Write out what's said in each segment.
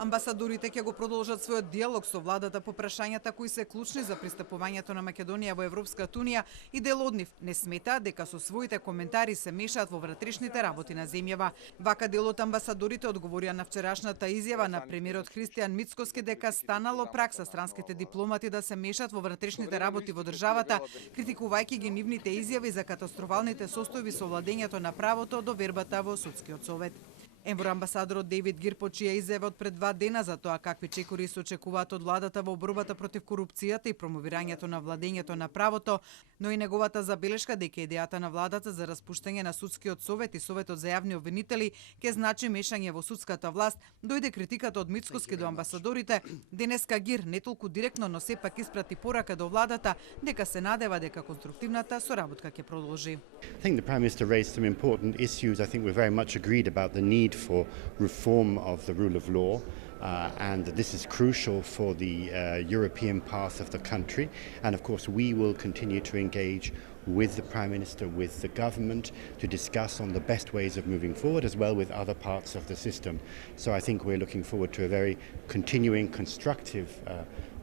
Амбасадорите ќе го продолжат својот диалог со владата по прашањата кои се клучни за пристапувањето на Македонија во Европската унија и дел од нив не сметаат дека со своите коментари се мешаат во внатрешните работи на земјава. Вака дел од амбасадорите одговорија на вчерашната изјава на премиерот Христијан Мицкоски дека станало пракса странските дипломати да се мешаат во внатрешните работи во државата, критикувајќи ги нивните изјави за катастрофалните состојби со владењето на правото до вербата во судскиот совет. Амбасадорот Дейвид Гир почија изјава од пред 2 дена за тоа какви чекори се очекуваат од владата во борбата против корупцијата и промовирањето на владењето на правото, но и неговата забелешка дека идејата на владата за распуштање на судскиот совет и советот за јавни обвинители ќе значи мешање во судската власт, дојде критиката од Мицкоски до амбасадорите. Денеска Гир не толку директно, но сепак испрати порака до владата дека се надева дека конструктивната соработка ќе продолжи. I think the Prime Minister raised some important issues. I think we're very much agreed about the need for reform of the rule of law, and this is crucial for the European path of the country. And of course, we will continue to engage with the Prime Minister, with the government, to discuss on the best ways of moving forward, as well with other parts of the system. So I think we're looking forward to a very continuing, constructive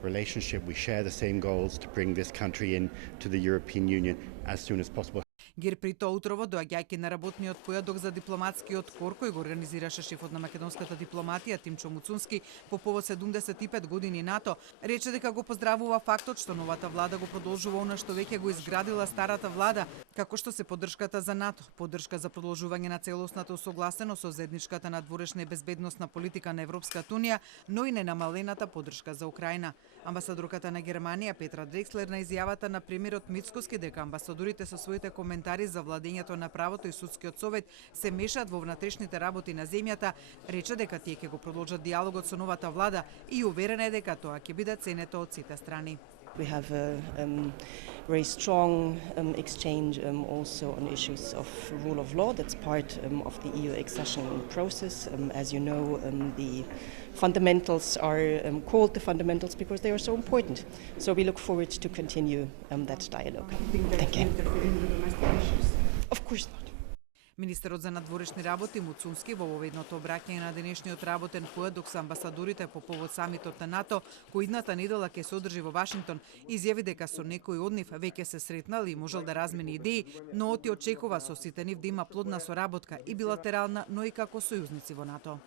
relationship. We share the same goals to bring this country into the European Union as soon as possible. Гир при тоа утрово, доаѓајќи на работниот појадок за дипломатскиот кор кој го организираше шефот на македонската дипломатија Тимчо Муцунски по повод 75 години НАТО, рече дека го поздравува фактот што новата влада го продолжува она што веќе го изградила старата влада, како што се поддршката за НАТО, поддршка за продолжување на целосната усогласеност со заедничката надворешна и безбедносна политика на Европската унија, но и ненамалената поддршка за Украина. Амбасадорката на Германија Петра Дрекслер на изјавата на премиерот Мицкоски дека амбасадорите со своите коментари за владењето на правото и судскиот совет се мешаат во внатрешните работи на земјата, рече дека тие ќе го продолжат диалогот со новата влада и уверена е дека тоа ќе биде ценето од сите страни. We have a very strong exchange also on issues of rule of law. That's part of the EU accession process. As you know, the fundamentals are called the fundamentals because they are so important. So we look forward to continue that dialogue. Thank you. Of course not. Министерот за надворешни работи Муцунски во воведното обраќање на денешниот работен појадок со амбасадорите по повод самитот на НАТО, кој идната недела ќе се одржи во Вашингтон, изјави дека со некои од нив веќе се сретнал и можел да размени идеи, но оти очекува со сите нив да има плодна соработка и билатерална, но и како сојузници во НАТО.